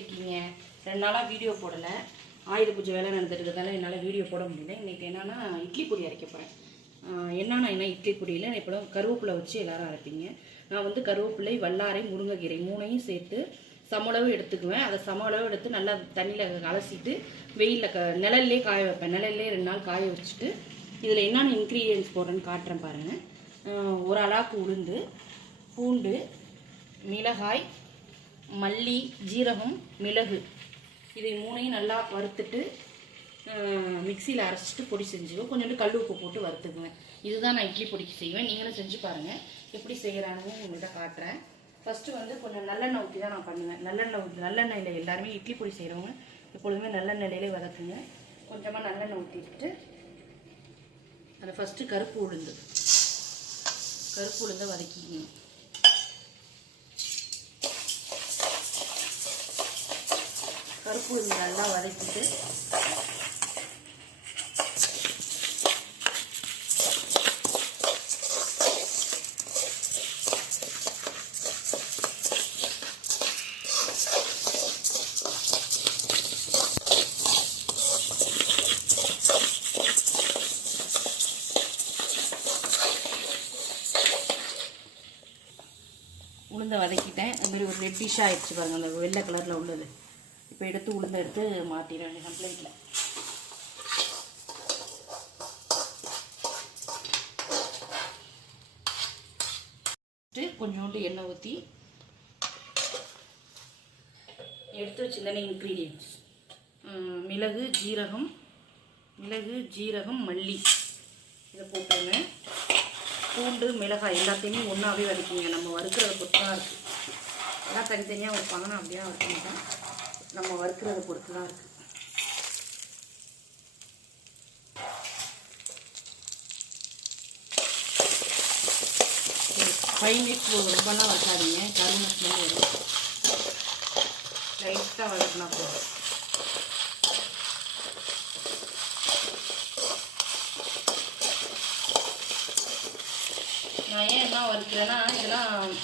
இருக்கீங்க? 2 நாளாக வீடியோ போடலை. ஆயுத பூஜை வேலை நடந்துட்டு இருக்கிறதால என்னால் வீடியோ போட முடியல. இன்றைக்கி என்னென்னா இட்லி பொடி அரைக்க போகிறேன். என்ன இட்லி பொடியில் இப்போ கருவேப்பிலை வச்சு எல்லோரும் அரைப்பீங்க. நான் வந்து கருவேப்பிலை, வல்லாரை, முருங்கைக்கீரை 3ஐயும் சேர்த்து சமளவு எடுத்துக்குவேன். அதை சமளவு எடுத்து நல்லா தண்ணியில் அலசிட்டு வெயிலில் நிழல்லே காய வைப்பேன். நிழல்லே 2 நாள் காய வச்சுட்டு இதில் என்னென்ன இன்க்ரீடியன்ஸ் போடுறேன்னு காட்டுறேன் பாருங்கள். ஒரு அலாக்கு உளுந்து, பூண்டு, மிளகாய், மல்லி, ஜீரகம், மிளகு இதை 3ஐயும் நல்லா வறுத்துட்டு மிக்சியில் அரைச்சிட்டு பொடி செஞ்சுக்குவேன். கொஞ்சோண்டு கல் உப்பு போட்டு வறுத்துக்குவேன். இதுதான் நான் இட்லி பொடிக்கு செய்வேன். நீங்களும் செஞ்சு பாருங்கள். எப்படி செய்கிறானுன்னு உங்கள்கிட்ட காட்டுறேன். ஃபஸ்ட்டு வந்து கொஞ்சம் நல்லெண்ணெய் ஊற்றி தான் நான் பண்ணுவேன். நல்லெண்ணெயில் எல்லாருமே இட்லி பொடி செய்கிறவங்க எப்பொழுதுமே நல்லெண்ணெயிலே வதக்குங்க. கொஞ்சமாக நல்லெண்ணெய் ஊற்றிட்டு அதை ஃபஸ்ட்டு கருப்பு உளுந்தை வதக்கிக்கணும். கருப்பு உளுந்து நல்லா வதக்கிட்டு உளுந்தை வதக்கிட்டேன். அதுமாதிரி ஒரு ரெட்டிஷாக ஆயிடுச்சு பாருங்கள், அந்த வெள்ளை கலரில் உள்ளது. இப்போ உளுந்தை எடுத்து மாற்றிடுவேன் கம்ப்ளீட்டில். கொஞ்சோண்டு எண்ணெய் ஊற்றி எடுத்து வச்சுருந்தேன் இன்க்ரீடியன்ஸ் மிளகு, ஜீரகம், மல்லி இதை போட்டுருங்க. பூண்டு, மிளகாய் எல்லாத்தையுமே ஒன்றாவே வதக்கிங்க. நம்ம வறுக்கிறத பொறுத்து தான் இருக்குது. எல்லாம் தனித்தனியாக வைப்பாங்கன்னா அப்படியே வறுக்க நம்ம வறுக்கிறத பொறுத்து தான் இருக்குது. ஃபைவ் மினிட்ஸ் ரொம்பலாம் வறுக்காதீங்க. கருமத்தில் வரும். லைட்டாக வறுக்கினா போதும். நான் ஏன் என்ன வறுக்கிறேன்னா இதெல்லாம்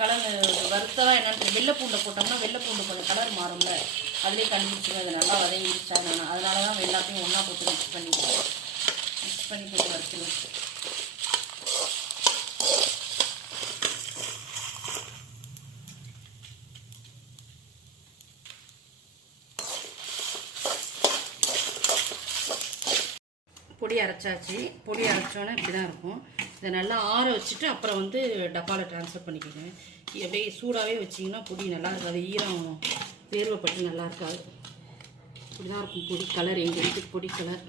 கலர் வறுத்ததான் என்னன்னு வெள்ளைப்பூண்டை போட்டோம்னா வெள்ளைப்பூண்டு கொஞ்சம் கலர் மாறும்ல, அதிலே கண்டுபிடிச்சிடும். அது நல்லா வதங்கிடுச்சா அதனால தான் எல்லாத்தையும் ஒன்றா போட்டு மிக்ஸ் பண்ணி போட்டு வறுத்துருவேன். பொடி அரைச்சாச்சு. பொடி அரைச்சோன்னே இப்படி தான் இருக்கும். இதை நல்லா ஆற வச்சுட்டு அப்புறம் வந்து டப்பாவில் ட்ரான்ஸ்ஃபர் பண்ணிக்கோங்க. அப்படியே சூடாகவே வச்சிங்கன்னா பொடி நல்லா இருக்காது. ஈரம் வேர்வைப்பட்டு நல்லா இருக்காது. இப்படி தான் இருக்கும் பொடி கலர். எங்கள் வீட்டுக்கு பொடி கலர்.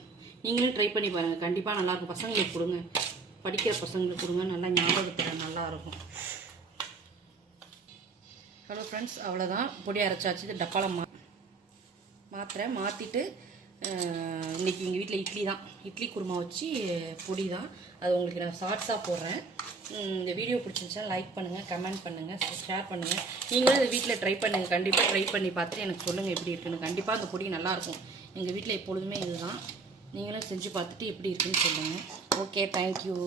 நீங்களும் ட்ரை பண்ணி பாருங்கள். கண்டிப்பாக நல்லாயிருக்கும். பசங்களுக்கு கொடுங்க, படிக்கிற பசங்களுக்கு கொடுங்க. நல்லா ஞாபகத்தில் நல்லாயிருக்கும். ஹலோ ஃப்ரெண்ட்ஸ், அவ்வளோதான். பொடி அரைச்சாச்சு. இது டப்பாவில் மாற்றுறேன். மாற்றிட்டு இன்றைக்கி எங்கள் வீட்டில் இட்லி குருமா வச்சு பொடி தான். அது உங்களுக்கு நான் ஷார்ட்ஸாக போடுறேன். இந்த வீடியோ பிடிச்சிருந்துச்சுன்னா லைக் பண்ணுங்கள், கமெண்ட் பண்ணுங்கள், ஷேர் பண்ணுங்கள். நீங்களும் இந்த வீட்டில் ட்ரை பண்ணுங்கள். கண்டிப்பாக ட்ரை பண்ணி பார்த்துட்டு எனக்கு சொல்லுங்கள் எப்படி இருக்குன்னு. கண்டிப்பாக அந்த பொடி நல்லாயிருக்கும். எங்கள் வீட்டில் எப்பொழுதுமே இதுதான். நீங்களும் செஞ்சு பார்த்துட்டு எப்படி இருக்குன்னு சொல்லுங்கள். Okay, thank you.